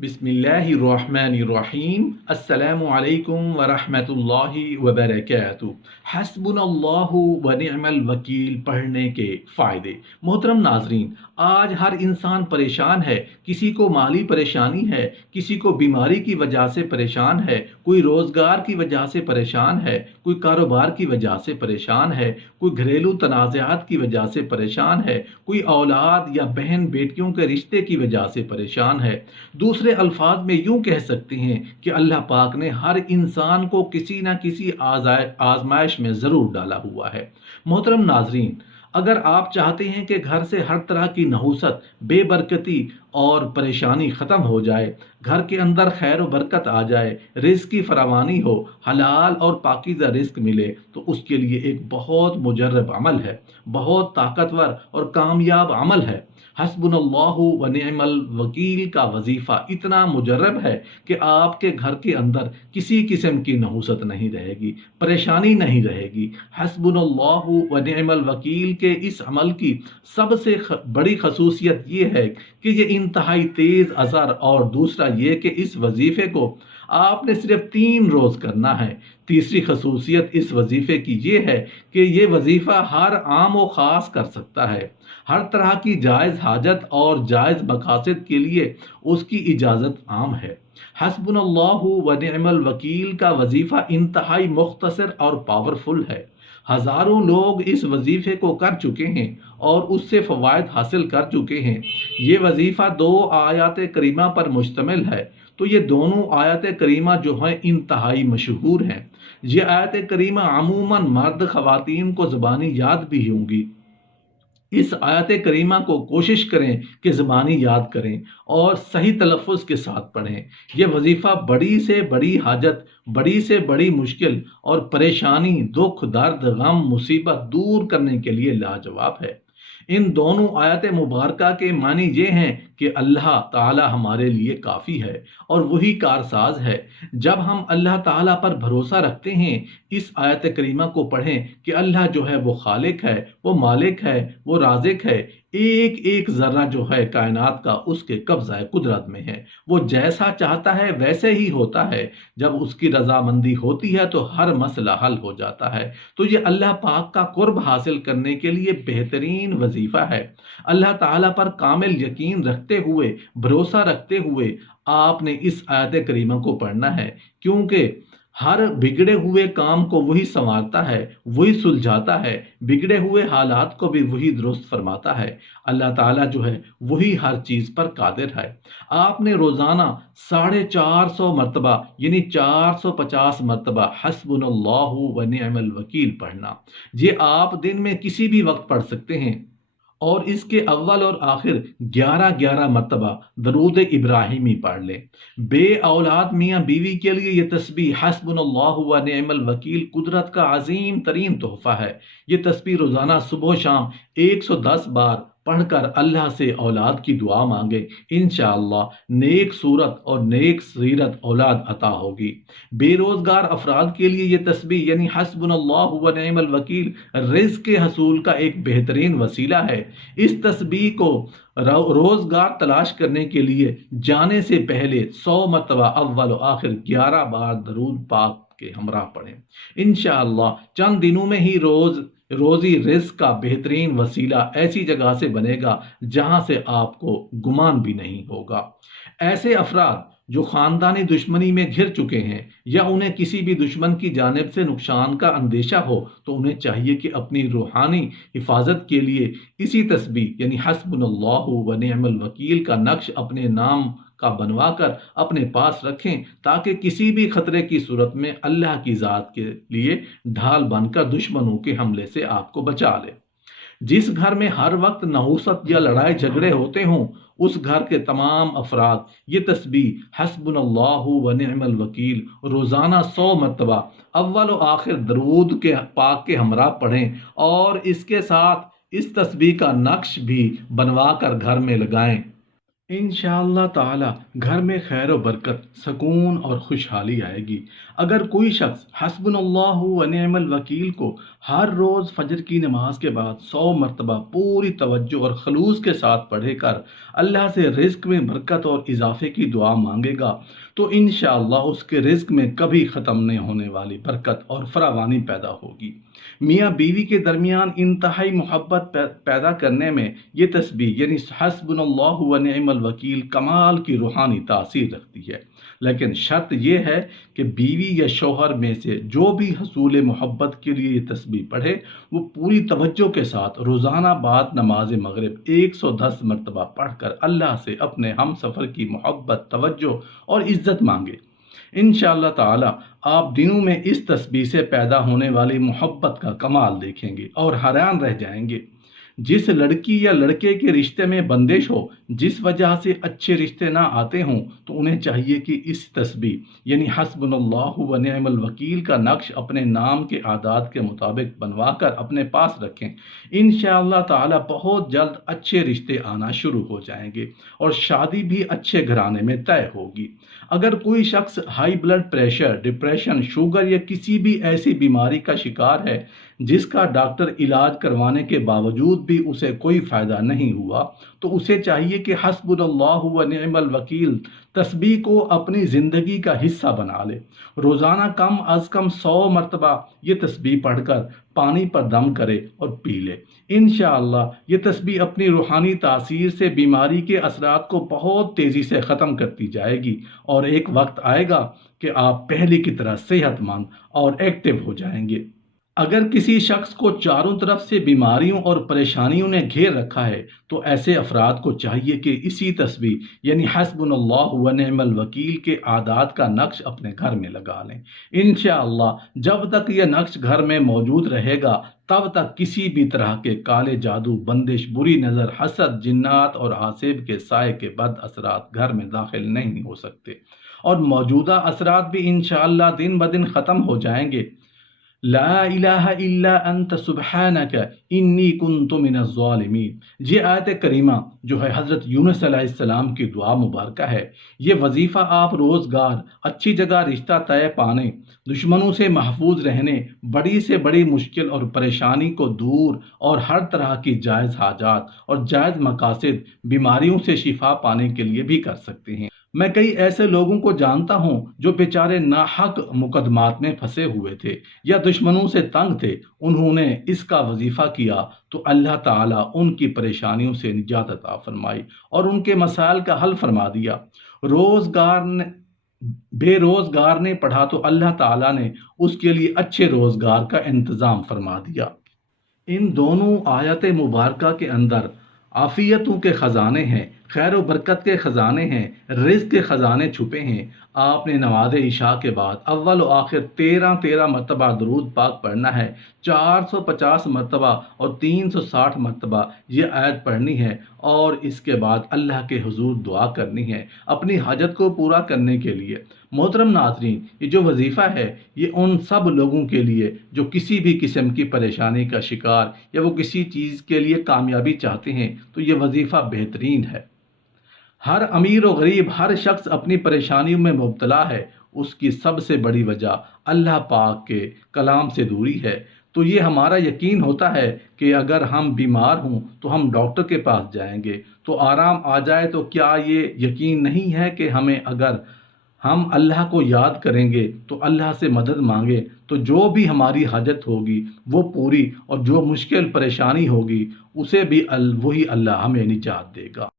बिस्मिल्लाहिर्रहमानिर्रहीम। अस्सलामु अलैकुम वरहमतुल्लाहि वबरकातुहू। हस्बुनल्लाहु व निअमल वकील पढ़ने के फ़ायदे। मोहतरम नाजरीन, आज हर इंसान परेशान है। किसी को माली परेशानी है, किसी को बीमारी की वजह से परेशान है, कोई रोज़गार की वजह से परेशान है, कोई कारोबार की वजह से परेशान है, कोई घरेलू तनाज़ात की वजह से परेशान है, कोई औलाद या बहन बेटियों के रिश्ते की वजह से परेशान है। दूसरे अल्फाज में यूं कह सकते हैं कि अल्लाह पाक ने हर इंसान को किसी न किसी आजमाइश में ज़रूर डाला हुआ है। मोहतरम नाजरीन, अगर आप चाहते हैं कि घर से हर तरह की नहुसत, बेबरकती और परेशानी ख़त्म हो जाए, घर के अंदर खैर व बरकत आ जाए, रिज़्क़ की फरावानी हो, हलाल और पाकीज़ा रिज़्क़ मिले, तो उसके लिए एक बहुत मुजर्रब अमल है, बहुत ताकतवर और कामयाब अमल है। हस्बुनल्लाहु व निअमल वकील का वजीफ़ा इतना मुजर्रब है कि आपके घर के अंदर किसी किस्म की नहुसत नहीं रहेगी, परेशानी नहीं रहेगी। हस्बुनल्लाहु व निअमल वकील के इस अमल की सबसे बड़ी खसूसियत ये है कि ये इंतहाई तेज़ असर, और दूसरा ये कि इस वजीफ़े को आपने सिर्फ 3 रोज़ करना है। तीसरी खसूसियत इस वजीफ़े की ये है कि ये वजीफ़ा हर आम व ख़ास कर सकता है। हर तरह की जायज़ हाजत और जायज़ मकासद के लिए उसकी इजाज़त आम है। हस्बुनल्लाहु व निअमल वकील का वजीफ़ा इंतहाई मुख्तसर और पावरफुल है। हज़ारों लोग इस वजीफ़े को कर चुके हैं और उससे फ़वाइद हासिल कर चुके हैं। ये वजीफ़ा 2 आयत करीमा पर मुश्तमिल है। तो ये दोनों आयत करीमा जो हैं इंतहाई मशहूर हैं। ये आयत करीमा अमूमन मर्द ख़वातीन को ज़बानी याद भी होंगी। इस आयत करीमा को कोशिश करें कि ज़बानी याद करें और सही तलफ़ुज़ के साथ पढ़ें। यह वजीफ़ा बड़ी से बड़ी हाजत, बड़ी से बड़ी मुश्किल और परेशानी, दुख, दर्द, गम, मुसीबत दूर करने के लिए लाजवाब है। इन दोनों आयत मुबारका के मानी ये हैं कि अल्लाह ताला हमारे लिए काफ़ी है और वही कारसाज है। जब हम अल्लाह ताला पर भरोसा रखते हैं, इस आयत करीमा को पढ़ें कि अल्लाह जो है वो खालिक है, वो मालिक है, वो राज़िक है। एक एक ज़र्रा जो है कायनात का उसके कब्ज़ा कुदरत में है। वो जैसा चाहता है वैसे ही होता है। जब उसकी रज़ामंदी होती है तो हर मसला हल हो जाता है। तो ये अल्लाह पाक का कुर्ब हासिल करने के लिए बेहतरीन वजीफ़ा है। अल्लाह ताला पर कामिल यकीन रखते हुए, भरोसा रखते हुए आपने इस आयत करीमा को पढ़ना है, क्योंकि हर बिगड़े हुए काम को वही संवारता है, वही सुलझाता है, बिगड़े हुए हालात को भी वही दुरुस्त फरमाता है। अल्लाह ताला जो है वही हर चीज़ पर कादिर है। आपने रोज़ाना 450 मरतबा यानी 450 मरतबा हस्बुनल्लाहु व निअमल वकील पढ़ना। ये आप दिन में किसी भी वक्त पढ़ सकते हैं और इसके अव्वल और आखिर 11-11 मरतबा दरूद इब्राहिमी पढ़ लें। बे औलाद मियाँ बीवी के लिए ये तस्बीह हस्बुनल्लाहु व निअमल वकील कुदरत का अजीम तरीन तोहफ़ा है। ये तस्बीह रोज़ाना सुबह शाम 110 बार पढ़कर अल्लाह से औलाद की दुआ मांगे। इंशाअल्लाह नेक सूरत और नेक सीरत औलाद अता होगी। बेरोज़गार अफराद के लिए ये तस्बीह यानी हस्बुनल्लाहु व निअमल वकील रिज़्क़ के हसूल का एक बेहतरीन वसीला है। इस तस्बीह को रोज़गार तलाश करने के लिए जाने से पहले 100 मरतबा अव्वल और आखिर 11 बार दरूद पाक के हमरा पढ़ें। इंशाअल्लाह चंद दिनों में ही रोज़ी रिज़्क़ का बेहतरीन वसीला ऐसी जगह से बनेगा जहां से आपको गुमान भी नहीं होगा। ऐसे अफराद जो ख़ानदानी दुश्मनी में घिर चुके हैं या उन्हें किसी भी दुश्मन की जानिब से नुकसान का अंदेशा हो, तो उन्हें चाहिए कि अपनी रूहानी हिफाजत के लिए इसी तस्बीह यानी हस्बुनल्लाहु व निअमल वकील का नक्श अपने नाम का बनवा कर अपने पास रखें, ताकि किसी भी खतरे की सूरत में अल्लाह की ज़ात के लिए ढाल बनकर दुश्मनों के हमले से आपको बचा ले। जिस घर में हर वक्त नहुसत या लड़ाई झगड़े होते हों, उस घर के तमाम अफराद ये तस्बीह हस्बुनल्लाहु व निअमल वकील रोज़ाना 100 मरतबा अव्वल व आखिर दरूद के पाक के हमरा पढ़ें और इसके साथ इस तस्बीह का नक्श भी बनवा कर घर में लगाएं। इंशाअल्लाह ताला घर में खैर व बरकत, सकून और खुशहाली आएगी। अगर कोई शख्स हस्बुनल्लाहु व निअमल वकील को हर रोज़ फजर की नमाज के बाद 100 मरतबा पूरी तवज्जो और खलूस के साथ पढ़े कर अल्लाह से रिज्क में बरकत और इजाफे की दुआ मांगेगा, तो इंशाअल्लाह उसके रिज्क में कभी ख़त्म नहीं होने वाली बरकत और फरावानी पैदा होगी। मियाँ बीवी के दरमियान इंतहाई मोहब्बत पैदा करने में ये तस्बीह यानी हस्बुनल्लाहु व निअमल वकील कमाल की रूहानी तासीर रखती है। लेकिन शर्त यह है कि बीवी या शौहर में से जो भी हसूल मोहब्बत के लिए ये तस्बीह पढ़े वो पूरी तवज्जो के साथ रोज़ाना बाद नमाज मगरिब 110 मरतबा पढ़कर अल्लाह से अपने हम सफ़र की मोहब्बत, तवज्जो और इज़्ज़त मांगे। इंशाअल्लाह ताला आप दिनों में इस तस्बीह से पैदा होने वाली मोहब्बत का कमाल देखेंगे और हैरान रह जाएंगे। जिस लड़की या लड़के के रिश्ते में बंदिश हो, जिस वजह से अच्छे रिश्ते ना आते हों, तो उन्हें चाहिए कि इस तस्बीह यानी हस्बुनल्लाहु व निअमल वकील का नक्श अपने नाम के आदात के मुताबिक बनवा कर अपने पास रखें। इंशाअल्लाह ताला बहुत जल्द अच्छे रिश्ते आना शुरू हो जाएंगे और शादी भी अच्छे घराने में तय होगी। अगर कोई शख्स high blood pressure, depression, sugar या किसी भी ऐसी बीमारी का शिकार है जिसका डॉक्टर इलाज करवाने के बावजूद भी उसे कोई फ़ायदा नहीं हुआ, तो उसे चाहिए कि हस्बुनल्लाहु व निअमल वकील तस्बीह को अपनी ज़िंदगी का हिस्सा बना ले। रोज़ाना कम अज़ कम 100 मरतबा ये तस्बीह पढ़कर पानी पर दम करे और पी ले। इंशाअल्लाह ये तस्बीह अपनी रूहानी तासीर से बीमारी के असरात को बहुत तेज़ी से ख़त्म करती जाएगी और एक वक्त आएगा कि आप पहले की तरह सेहतमंद और एक्टिव हो जाएंगे। अगर किसी शख्स को चारों तरफ से बीमारियों और परेशानियों ने घेर रखा है, तो ऐसे अफराद को चाहिए कि इसी तस्बीह यानी हस्बुनल्लाहु व निअमल वकील के आदात का नक्श अपने घर में लगा लें। इंशाअल्लाह जब तक यह नक्श घर में मौजूद रहेगा, तब तक किसी भी तरह के काले जादू, बंदिश, बुरी नज़र, हसद, जिन्नात और आसिब के साए के बद असरात घर में दाखिल नहीं हो सकते और मौजूदा असरात भी इंशाअल्लाह दिन ब दिन ख़त्म हो जाएंगे। ला इलाहा इल्ला अंत सुब्हानक इन्नी कुन्तु मिनज़ ज़ालिमीन। ये आयत करीमा जो है हज़रत यूनुस अलैहिस्सलाम की दुआ मुबारक है। ये वजीफ़ा आप रोज़गार, अच्छी जगह रिश्ता तय पाने, दुश्मनों से महफूज रहने, बड़ी से बड़ी मुश्किल और परेशानी को दूर और हर तरह की जायज़ हाजात और जायज़ मकासद, बीमारियों से शिफा पाने के लिए भी कर सकते हैं। मैं कई ऐसे लोगों को जानता हूं जो बेचारे नाहक मुकदमात में फंसे हुए थे या दुश्मनों से तंग थे। उन्होंने इसका वजीफ़ा किया तो अल्लाह ताला उनकी परेशानियों से निजात अता फरमाई और उनके मसाइल का हल फरमा दिया। रोज़गार ने बेरोज़गार ने पढ़ा तो अल्लाह ताला ने उसके लिए अच्छे रोज़गार का इंतज़ाम फरमा दिया। इन दोनों आयत मुबारका के अंदर आफियतों के ख़जाने हैं, खैर व बरकत के ख़जाने हैं, रिज़्क़ के ख़जाने छुपे हैं। आपने नमाज इशा के बाद अव्वल व आखिर 13 मरतबा दरूद पाक पढ़ना है, 450 मरतबा और 360 मरतबा ये आयत पढ़नी है और इसके बाद अल्लाह के हुजूर दुआ करनी है अपनी हाजत को पूरा करने के लिए। मोहतरम नाज़रीन, ये जो वजीफ़ा है ये उन सब लोगों के लिए जो किसी भी किस्म की परेशानी का शिकार या वो किसी चीज़ के लिए कामयाबी चाहते हैं, तो ये वजीफ़ा बेहतरीन है। हर अमीर और गरीब, हर शख्स अपनी परेशानियों में मुब्तला है। उसकी सबसे बड़ी वजह अल्लाह पाक के कलाम से दूरी है। तो ये हमारा यकीन होता है कि अगर हम बीमार हों तो हम डॉक्टर के पास जाएंगे तो आराम आ जाए, तो क्या ये यकीन नहीं है कि अगर हम अल्लाह को याद करेंगे तो अल्लाह से मदद मांगे तो जो भी हमारी हाजत होगी वो पूरी, और जो मुश्किल परेशानी होगी उसे भी वही अल्लाह हमें निजात देगा।